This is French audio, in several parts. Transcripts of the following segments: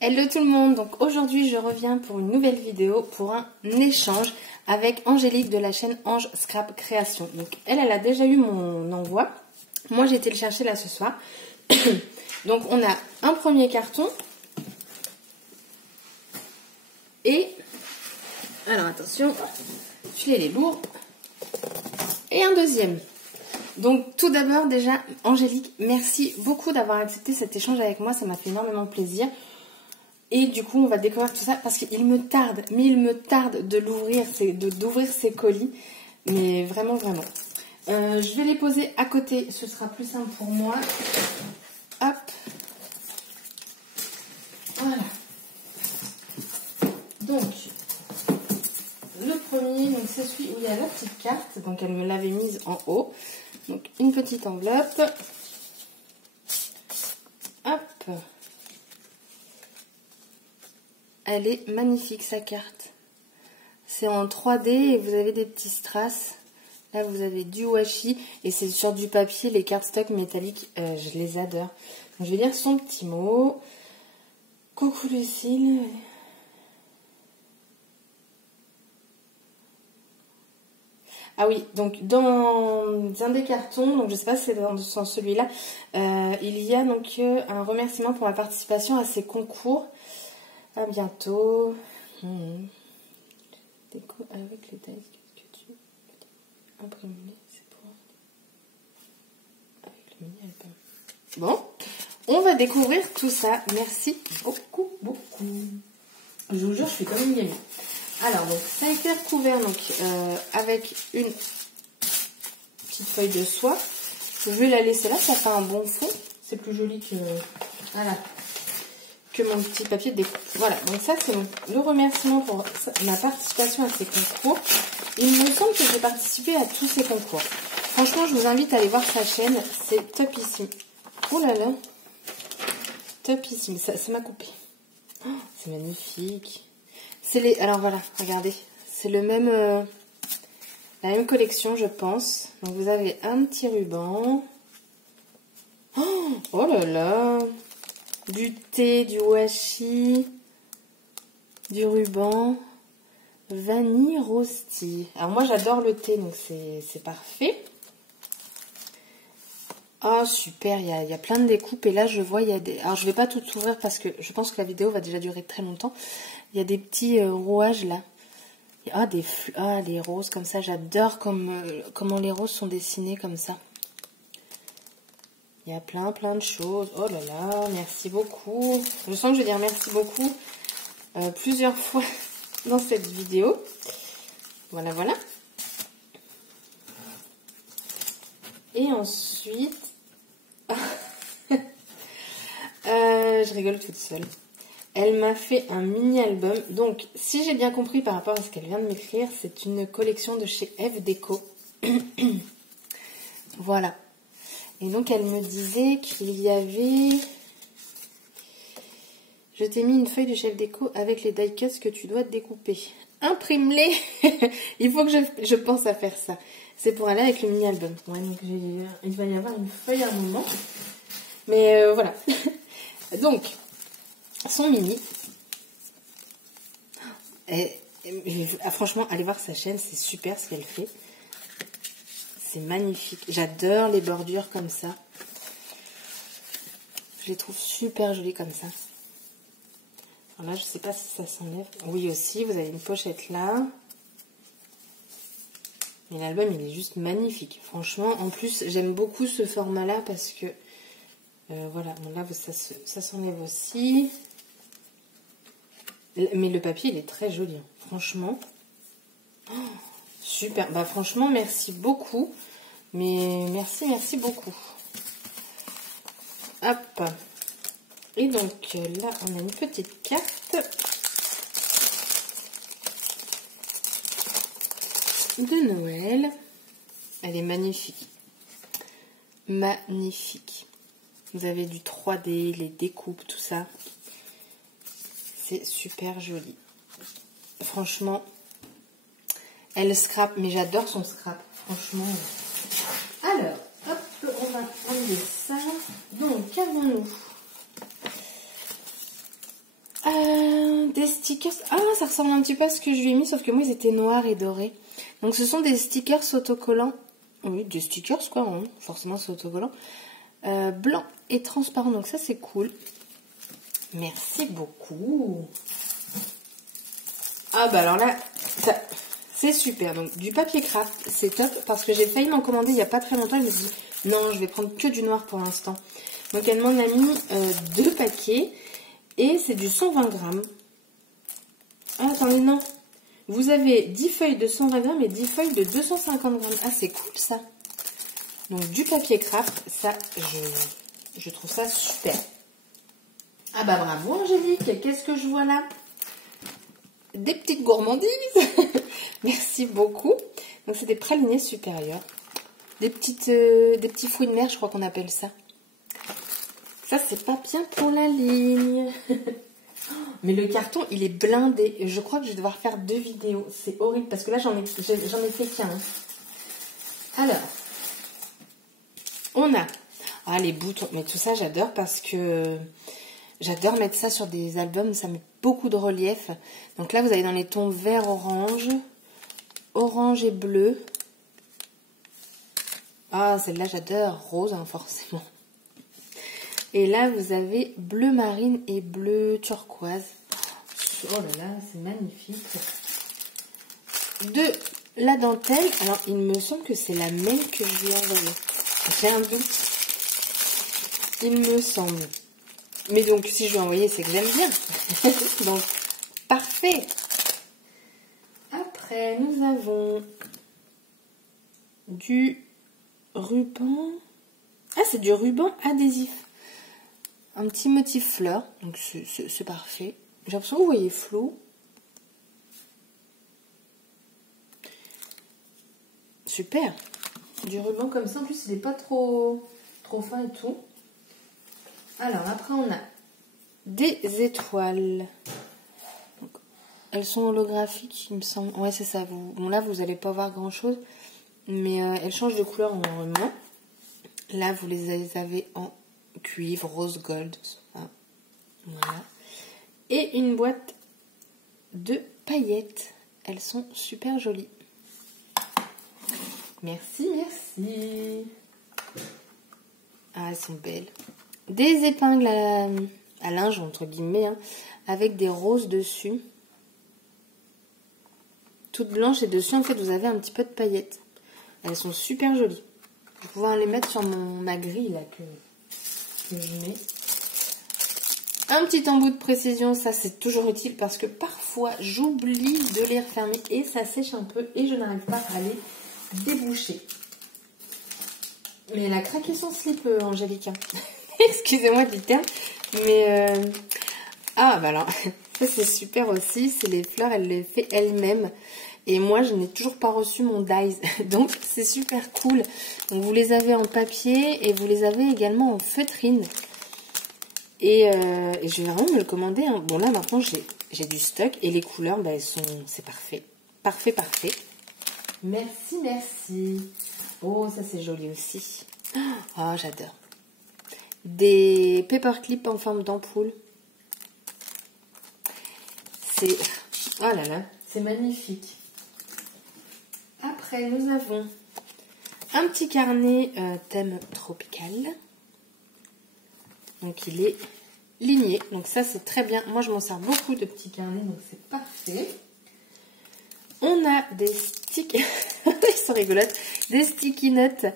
Hello tout le monde, donc aujourd'hui je reviens pour une nouvelle vidéo pour un échange avec Angélique de la chaîne Ange Scrap Création. Donc elle a déjà eu mon envoi, moi j'ai été le chercher là ce soir. Donc on a un premier carton et, alors attention, celui-là il est lourd, et un deuxième. Donc tout d'abord déjà Angélique, merci beaucoup d'avoir accepté cet échange avec moi, ça m'a fait énormément plaisir. Et du coup, on va découvrir tout ça parce qu'il me tarde, mais il me tarde de l'ouvrir, d'ouvrir ces colis. Mais vraiment, vraiment. Je vais les poser à côté, ce sera plus simple pour moi. Hop. Voilà. Donc, le premier, c'est celui où il y a la petite carte. Donc, elle me l'avait mise en haut. Donc, une petite enveloppe. Hop. Elle est magnifique sa carte. C'est en 3D et vous avez des petits strass. Là vous avez du washi et c'est sur du papier. Les cartes stock métalliques, je les adore. Donc, je vais lire son petit mot. Coucou Lucille. Ah oui, donc dans un des cartons, donc je sais pas si c'est dans celui-là, il y a donc un remerciement pour ma participation à ces concours. À bientôt. Déco avec les tailles que tu imprimes, c'est pour avec le mini album. Bon, on va découvrir tout ça. Merci beaucoup, beaucoup. Je vous jure, je suis comme une gamine. Alors, donc, ça a été recouvert donc, avec une petite feuille de soie. Je vais la laisser là, ça fait un bon fond. C'est plus joli que... Voilà. Que mon petit papier de déco. Voilà, donc ça c'est le remerciement pour ma participation à ces concours. Il me semble que j'ai participé à tous ces concours. Franchement, je vous invite à aller voir sa chaîne, c'est topissime. Oh là là, topissime, ça m'a coupé. Oh, c'est magnifique. C'est les, alors voilà, regardez, c'est le même, la même collection, je pense. Donc vous avez un petit ruban. Oh là là. Du thé, du washi, du ruban, vanille rosti. Alors moi j'adore le thé, donc c'est parfait. Oh super, il y a plein de découpes et là je vois il y a des... Alors je vais pas tout ouvrir parce que je pense que la vidéo va déjà durer très longtemps. Il y a des petits rouages là. Ah, les roses comme ça, j'adore comment les roses sont dessinées comme ça. Il y a plein de choses. Oh là là, merci beaucoup. Je sens que je vais dire merci beaucoup plusieurs fois dans cette vidéo. Voilà, voilà. Et ensuite, je rigole toute seule. Elle m'a fait un mini album. Donc, si j'ai bien compris par rapport à ce qu'elle vient de m'écrire, c'est une collection de chez F Déco. Voilà. Et donc, elle me disait qu'il y avait... Je t'ai mis une feuille de chef déco avec les die cuts que tu dois découper. Imprime-les. Il faut que je pense à faire ça. C'est pour aller avec le mini-album. Ouais, donc il va y avoir une feuille à un moment. Mais voilà. Donc, son mini. Franchement, allez voir sa chaîne. C'est super ce qu'elle fait. C'est magnifique. J'adore les bordures comme ça. Je les trouve super jolies comme ça. Alors là, je ne sais pas si ça s'enlève. Oui aussi, vous avez une pochette là. Mais l'album, il est juste magnifique. Franchement, en plus, j'aime beaucoup ce format-là parce que... voilà, bon, là, ça s'enlève aussi. Mais le papier, il est très joli. Hein. Franchement. Oh, super. Bah franchement, merci beaucoup. Mais merci beaucoup. Hop. Et donc là, on a une petite carte de Noël. Elle est magnifique. Magnifique. Vous avez du 3D, les découpes, tout ça. C'est super joli. Franchement, elle scrape, mais j'adore son scrap. Franchement. Alors, hop, on va enlever ça. Donc, qu'avons-nous? des stickers. Ah, ça ressemble un petit peu à ce que je lui ai mis, sauf que moi, ils étaient noirs et dorés. Donc, ce sont des stickers autocollants. Oui, des stickers, quoi. Hein. Forcément, c'est autocollant. Blanc et transparent. Donc, ça, c'est cool. Merci beaucoup. Ah, bah alors là, c'est super. Donc, du papier craft, c'est top. Parce que j'ai failli m'en commander il n'y a pas très longtemps. Je me suis dit, non, je vais prendre que du noir pour l'instant. Donc, elle m'en a mis 2 paquets. Et c'est du 120 grammes. Ah, attendez, non. Vous avez 10 feuilles de 120 grammes et 10 feuilles de 250 grammes. Ah, c'est cool, ça. Donc, du papier craft, ça, je trouve ça super. Ah bah bravo, Angélique. Qu'est-ce que je vois là? Des petites gourmandises. Merci beaucoup. Donc, c'est des pralinés supérieurs. Des petits fruits de mer, je crois qu'on appelle ça. Ça, c'est pas bien pour la ligne. Mais le carton, il est blindé. Je crois que je vais devoir faire 2 vidéos. C'est horrible parce que là, j'en ai fait qu'un. Alors, on a... Ah, les boutons. Mais tout ça, j'adore parce que... J'adore mettre ça sur des albums. Ça met beaucoup de relief. Donc là, vous avez dans les tons vert-orange. Orange et bleu. Ah, celle-là, j'adore. Rose, hein, forcément. Et là, vous avez bleu marine et bleu turquoise. Oh là là, c'est magnifique. De la dentelle. Alors, il me semble que c'est la même que je lui ai envoyée. J'ai un doute. Il me semble. Mais donc, si je lui ai envoyé, c'est que j'aime bien. Donc, parfait. Après, nous avons du ruban. Ah, c'est du ruban adhésif. Un petit motif fleur, donc c'est parfait. J'ai l'impression que vous voyez flou. Super. Du ruban comme ça, en plus il n'est pas trop fin et tout. Alors après on a des étoiles. Donc, elles sont holographiques, il me semble. Ouais, c'est ça. Bon, là vous n'allez pas voir grand chose, mais elles changent de couleur normalement. Là vous les avez en cuivre, rose gold. Voilà. Et une boîte de paillettes. Elles sont super jolies. Merci, merci. Ah, elles sont belles. Des épingles à linge, entre guillemets, hein, avec des roses dessus. Toutes blanches et dessus, en fait, vous avez un petit peu de paillettes. Elles sont super jolies. Je vais pouvoir les mettre sur ma grille, là, que je mets. Un petit embout de précision, ça c'est toujours utile parce que parfois j'oublie de les refermer et ça sèche un peu et je n'arrive pas à les déboucher. Mais elle a craqué son slip, Angélique. Excusez-moi du terme. Mais ah bah alors, ça c'est super aussi, c'est les fleurs, elle les fait elle-même. Et moi je n'ai toujours pas reçu mon dies. Donc c'est super cool. Donc vous les avez en papier et vous les avez également en feutrine. Et je vais vraiment me le commander. Hein. Bon, là, maintenant, j'ai du stock. Et les couleurs, bah, c'est parfait. Parfait, parfait. Merci, merci. Oh, ça, c'est joli aussi. Oh, j'adore. Des paperclips en forme d'ampoule. C'est... Oh là là, c'est magnifique. Après, nous avons un petit carnet thème tropical. Donc, il est ligné. Donc, ça, c'est très bien. Moi, je m'en sers beaucoup de petits carnets. Donc, c'est parfait. On a des sticky... Ils sont rigolotes. Des sticky notes.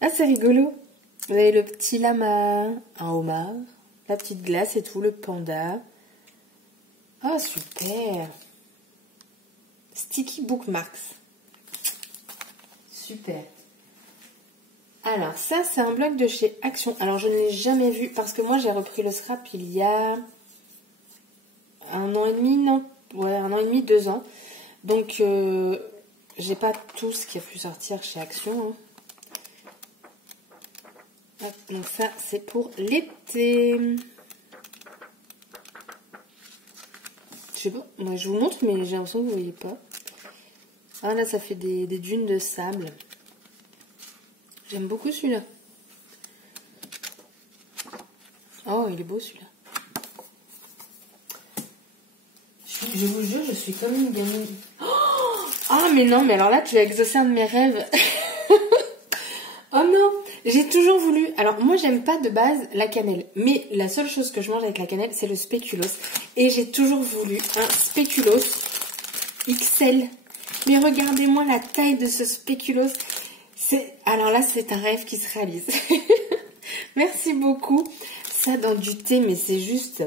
Ah, c'est rigolo. Vous avez le petit lama, un homard, la petite glace et tout, le panda. Oh, super. Sticky bookmarks. Super. Alors, ça, c'est un bloc de chez Action. Alors, je ne l'ai jamais vu parce que moi, j'ai repris le scrap il y a 1 an et demi, non? Ouais, 1 an et demi, 2 ans. Donc, j'ai pas tout ce qui a pu sortir chez Action. Hein. Hop, donc, ça, c'est pour l'été. Je sais pas, moi, je vous montre, mais j'ai l'impression que vous ne voyez pas. Ah, là, ça fait des dunes de sable. J'aime beaucoup celui-là. Oh, il est beau celui-là. Je vous jure, je suis comme une gamine. Ah, mais non, mais alors là, tu as exaucé un de mes rêves. Oh non, j'ai toujours voulu... Alors, moi, j'aime pas de base la cannelle. Mais la seule chose que je mange avec la cannelle, c'est le spéculoos. Et j'ai toujours voulu un spéculoos XL. Mais regardez-moi la taille de ce spéculoos. Alors là, c'est un rêve qui se réalise. Merci beaucoup. Ça dans du thé, mais c'est juste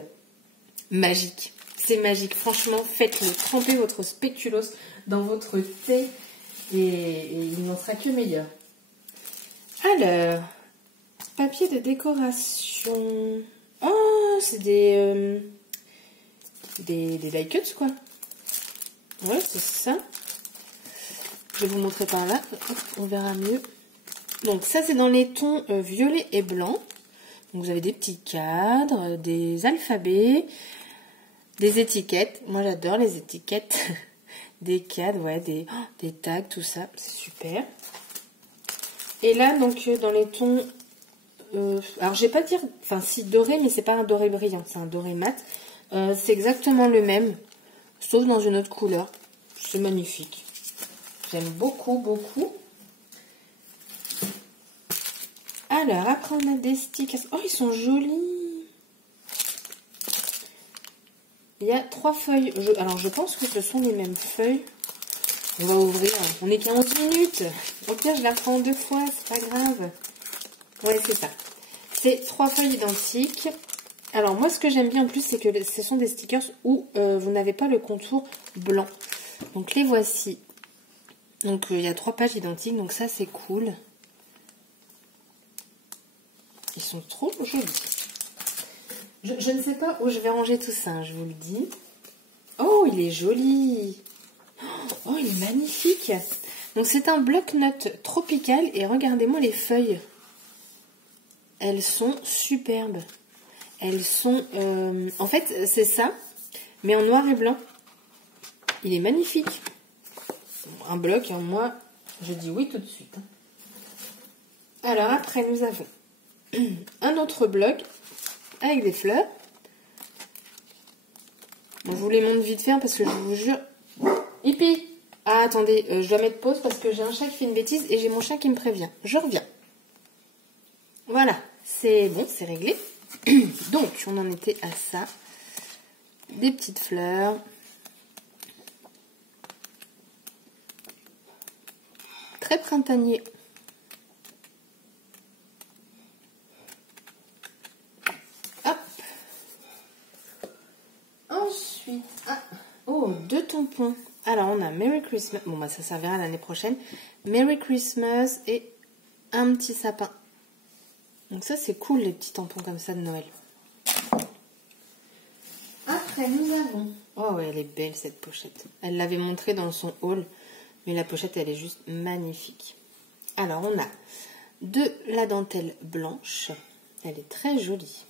magique. C'est magique. Franchement, faites-le. Trempez votre spéculoos dans votre thé et il n'en sera que meilleur. Alors, papier de décoration. Oh, c'est des die cuts, quoi. Ouais, c'est ça. Je vais vous montrer par là. Hop, on verra mieux. Donc, ça, c'est dans les tons violet et blanc. Donc, vous avez des petits cadres, des alphabets, des étiquettes. Moi, j'adore les étiquettes. Des cadres, ouais, des tags, tout ça. C'est super. Et là, donc, dans les tons... alors, je vais pas dire... Enfin, si, doré, mais c'est pas un doré brillant. C'est un doré mat. C'est exactement le même, sauf dans une autre couleur. C'est magnifique. J'aime beaucoup, beaucoup. Alors, après, on a des stickers. Oh, ils sont jolis. Il y a 3 feuilles. Alors, je pense que ce sont les mêmes feuilles. On va ouvrir. On est qu'à 11 minutes. Au pire, je la prends en 2 fois. C'est pas grave. Ouais, c'est ça. C'est 3 feuilles identiques. Alors, moi, ce que j'aime bien en plus, c'est que ce sont des stickers où vous n'avez pas le contour blanc. Donc, les voici. Donc, il y a 3 pages identiques. Donc, ça, c'est cool. Ils sont trop jolis. Je ne sais pas où je vais ranger tout ça, hein, je vous le dis. Oh, il est joli. Oh, il est magnifique. Donc, c'est un bloc-notes tropical. Et regardez-moi les feuilles. Elles sont superbes. Elles sont... en fait, c'est ça, mais en noir et blanc. Il est magnifique. Un bloc, hein, moi, je dis oui tout de suite. Alors, après, nous avons un autre bloc avec des fleurs. Bon, je vous les montre vite fait parce que je vous jure... Hippie! Ah, attendez, je dois mettre pause parce que j'ai un chat qui fait une bêtise et j'ai mon chat qui me prévient. Je reviens. Voilà, c'est bon, c'est réglé. Donc, on en était à ça. Des petites fleurs. Très printanier. Hop. Ensuite, oh, 2 tampons. Alors, on a Merry Christmas. Bon, bah, ça servira l'année prochaine. Merry Christmas et un petit sapin. Donc ça, c'est cool, les petits tampons comme ça de Noël. Après, nous avons... Oh, ouais, elle est belle, cette pochette. Elle l'avait montrée dans son haul. Mais la pochette, elle est juste magnifique. Alors, on a de la dentelle blanche. Elle est très jolie.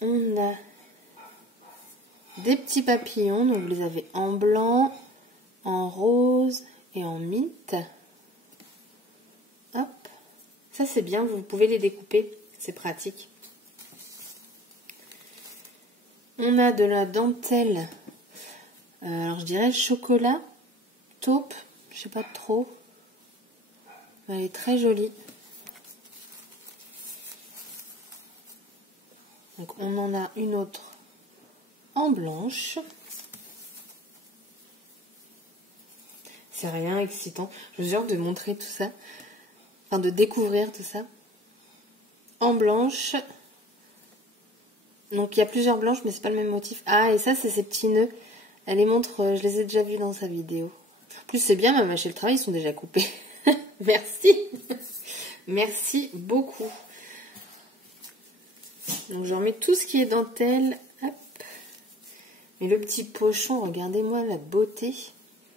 On a des petits papillons. Donc, vous les avez en blanc, en rose et en mint. Hop. Ça, c'est bien. Vous pouvez les découper. C'est pratique. On a de la dentelle. Alors, je dirais chocolat, taupe. Je sais pas trop. Elle est très jolie. Donc, on en a une autre en blanche. C'est rien excitant. Je vous jure de montrer tout ça. Enfin, de découvrir tout ça. En blanche. Donc, il y a plusieurs blanches, mais c'est pas le même motif. Ah, et ça, c'est ces petits nœuds. Elle les montre, je les ai déjà vus dans sa vidéo. En plus, c'est bien, ma machine de travail, ils sont déjà coupés. Merci. Merci beaucoup. Donc, je remets tout ce qui est dentelle. Hop. Et le petit pochon, regardez-moi la beauté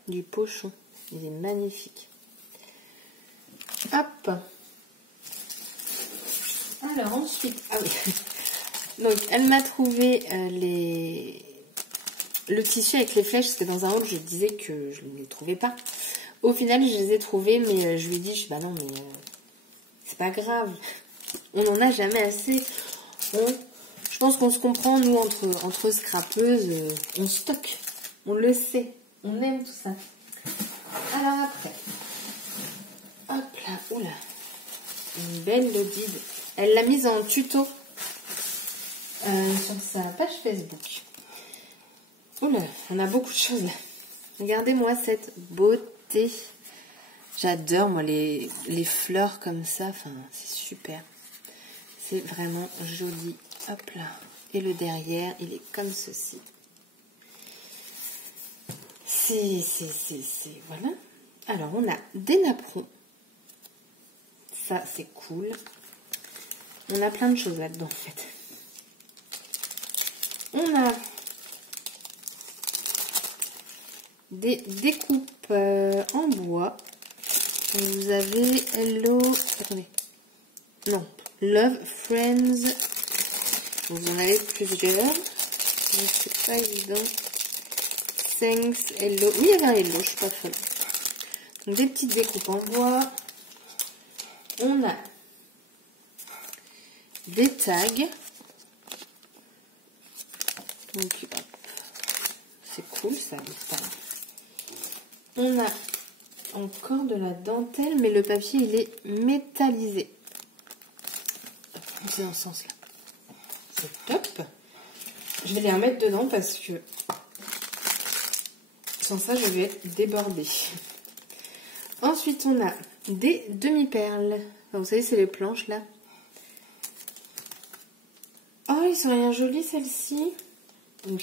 du pochon. Il est magnifique. Hop. Alors, ensuite... Ah oui. Donc, elle m'a trouvé le tissu avec les flèches, parce que dans un haul, je disais que je ne les trouvais pas. Au final, je les ai trouvés, mais je lui ai dit, bah non, mais c'est pas grave. On n'en a jamais assez. Je pense qu'on se comprend, nous, entre scrapeuses, on stocke. On le sait. On aime tout ça. Alors après. Hop là, oula. Une belle Lodide. Elle l'a mise en tuto sur sa page Facebook. Oula, on a beaucoup de choses là. Regardez-moi cette beauté. J'adore, moi, les fleurs comme ça. Enfin, c'est super. C'est vraiment joli. Hop là. Et le derrière, il est comme ceci. Voilà. Alors, on a des napperons. Ça, c'est cool. On a plein de choses là-dedans, en fait. On a des découpes en bois. Vous avez Hello... Attendez. Non. Love, Friends. Vous en avez plusieurs. C'est pas évident. Thanks, Hello. Oui, il y avait un Hello, je suis pas folle. Donc, des petites découpes en bois. On a des tags. Donc, hop. C'est cool, ça. On a encore de la dentelle, mais le papier, il est métallisé. C'est dans ce sens-là. C'est top. Je vais les remettre dedans parce que sans ça, je vais être débordée. Ensuite, on a des demi-perles. Enfin, vous savez, c'est les planches, là. Oh, ils sont rien jolis, celles-ci.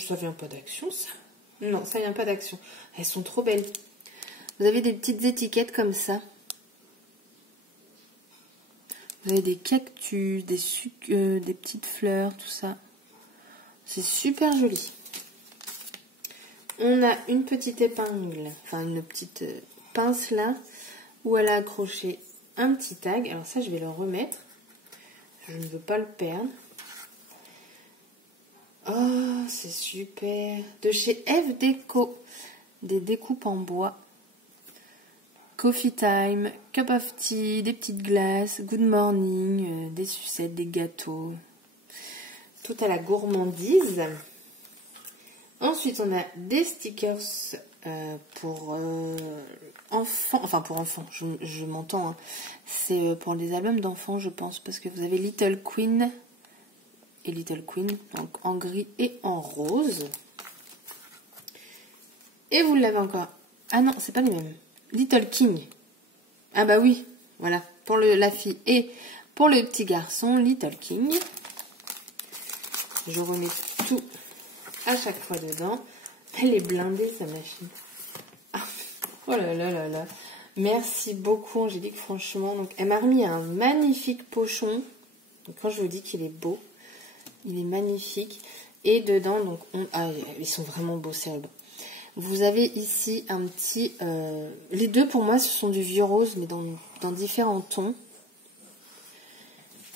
Ça vient pas d'Action, ça. Non, ça vient pas d'Action. Elles sont trop belles. Vous avez des petites étiquettes comme ça. Vous avez des cactus, des petites fleurs, tout ça. C'est super joli. On a une petite épingle, enfin une petite pince là, où elle a accroché un petit tag. Alors ça, je vais le remettre. Je ne veux pas le perdre. Oh, c'est super. De chez F Déco. Des découpes en bois. Coffee time, cup of tea, des petites glaces, good morning, des sucettes, des gâteaux. Tout à la gourmandise. Ensuite, on a des stickers pour enfants. Enfin, pour enfants, je m'entends. Hein. C'est pour les albums d'enfants, je pense. Parce que vous avez Little Queen et Little Queen. Donc en gris et en rose. Et vous l'avez encore. Ah non, c'est pas les mêmes. Little King. Ah bah oui, voilà. Pour la fille et pour le petit garçon, Little King. Je remets tout à chaque fois dedans. Elle est blindée, sa machine. Ah, oh là là là là. Merci beaucoup, Angélique, franchement. Donc, elle m'a remis un magnifique pochon. Donc, quand je vous dis qu'il est beau, il est magnifique. Et dedans, donc, ah, ils sont vraiment beaux, sérieux. Vous avez ici un petit... les deux, pour moi, ce sont du vieux rose, mais dans différents tons.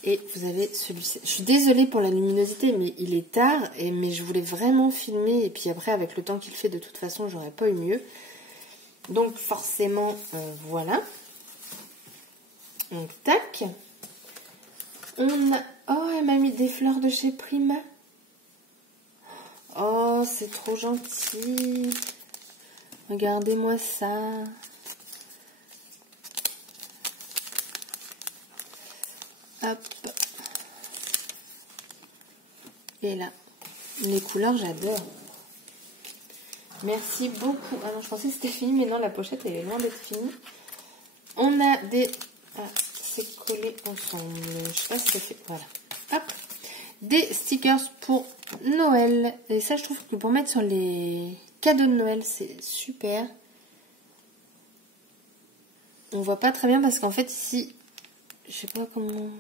Et vous avez celui-ci. Je suis désolée pour la luminosité, mais il est tard. Mais je voulais vraiment filmer. Et puis après, avec le temps qu'il fait, de toute façon, j'aurais pas eu mieux. Donc, forcément, voilà. Donc, tac. On a... Oh, elle m'a mis des fleurs de chez Prima. Oh, c'est trop gentil. Regardez-moi ça. Hop. Et là, les couleurs, j'adore. Merci beaucoup. Ah non, je pensais que c'était fini, mais non, la pochette, elle est loin d'être finie. On a des... Ah, c'est collé ensemble. Je sais pas ce que c'est. Voilà. Hop. Des stickers pour Noël. Et ça, je trouve que pour mettre sur les cadeaux de Noël, c'est super. On voit pas très bien parce qu'en fait, ici, je sais pas comment...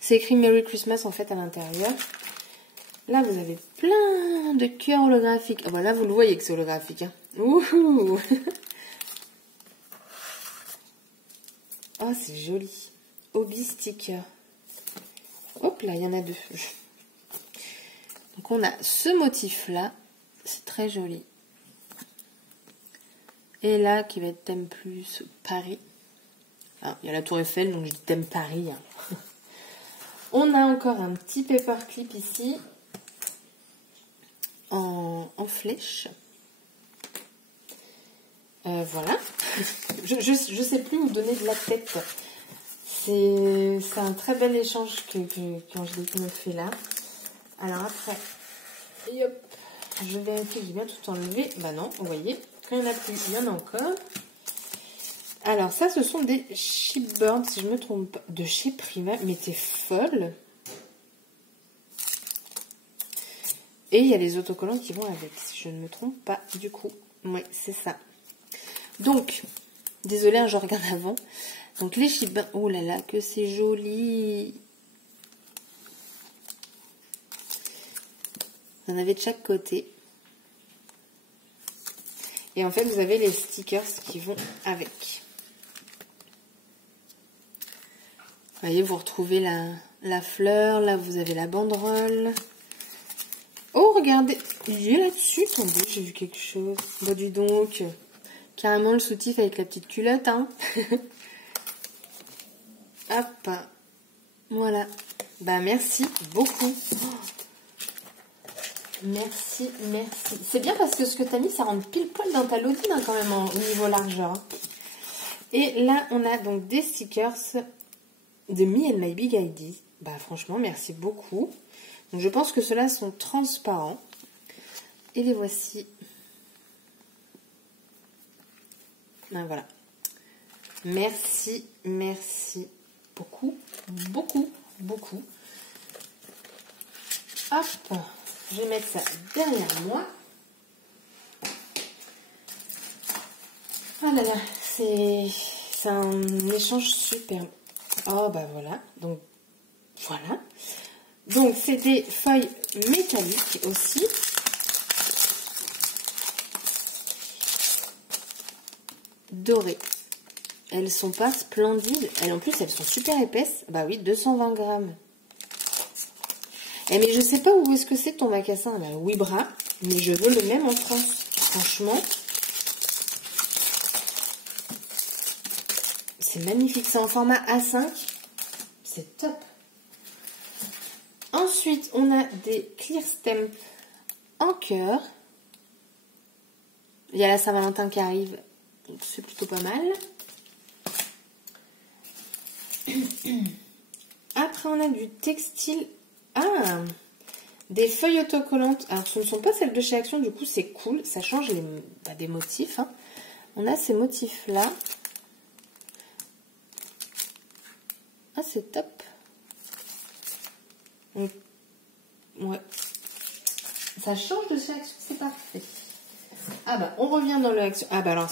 C'est écrit Merry Christmas, en fait, à l'intérieur. Là, vous avez plein de cœurs holographiques. Ah bah là, vous le voyez que c'est holographique. Hein. Ouhou. Oh, c'est joli. Hobby sticker. Hop là, il y en a deux. Donc, on a ce motif-là. C'est très joli. Et là, qui va être thème plus Paris. Ah, il y a la Tour Eiffel, donc je dis thème Paris. Hein. On a encore un petit paperclip ici en flèche. Voilà. Je sais plus où donner de la tête. C'est un très bel échange que Angélique me fait là. Alors après, et hop, je vérifie que j'ai bien tout enlevé. Bah non, vous voyez, quand il n'y en a plus, il y en a encore. Alors ça, ce sont des Shipburn, si je me trompe pas, de chez Prima, mais t'es folle. Et il y a les autocollants qui vont avec, si je ne me trompe pas, du coup. Oui, c'est ça. Donc, désolée, je regarde avant. Donc les Shipburn, oh là là, que c'est joli. Vous en avez de chaque côté. Et en fait, vous avez les stickers qui vont avec. Vous voyez, vous retrouvez la fleur. Là, vous avez la banderole. Oh, regardez. Il est là-dessus, tombé. J'ai vu quelque chose. Bah, dis donc. Carrément le soutif avec la petite culotte, hein. Hop. Voilà. Bah, merci beaucoup. Merci, merci. C'est bien parce que ce que tu as mis, ça rentre pile poil dans ta lodine hein, quand même au niveau largeur. Et là, on a donc des stickers de Me and My Big ID. Bah franchement, merci beaucoup. Donc je pense que ceux-là sont transparents. Et les voici. Ben voilà. Merci, merci beaucoup, beaucoup, beaucoup. Hop. Je vais mettre ça derrière moi. Ah là là, c'est un échange superbe. Oh bah voilà, donc voilà. Donc c'est des feuilles métalliques aussi. Dorées. Elles sont pas splendides. En plus, elles sont super épaisses. Bah oui, 220 grammes. Eh mais je sais pas où est-ce que c'est ton macassin là, Wibra, mais je veux le même en France. Franchement, c'est magnifique. C'est en format A5. C'est top. Ensuite, on a des clear stamps en cœur. Il y a la Saint-Valentin qui arrive, donc c'est plutôt pas mal. Après, on a du textile. Ah, des feuilles autocollantes. Alors, ce ne sont pas celles de chez Action, du coup, c'est cool. Ça change des motifs. Hein. On a ces motifs-là. Ah, c'est top. Donc, ouais. Ça change de chez Action, c'est parfait. Ah bah, on revient dans le Action. Ah bah alors,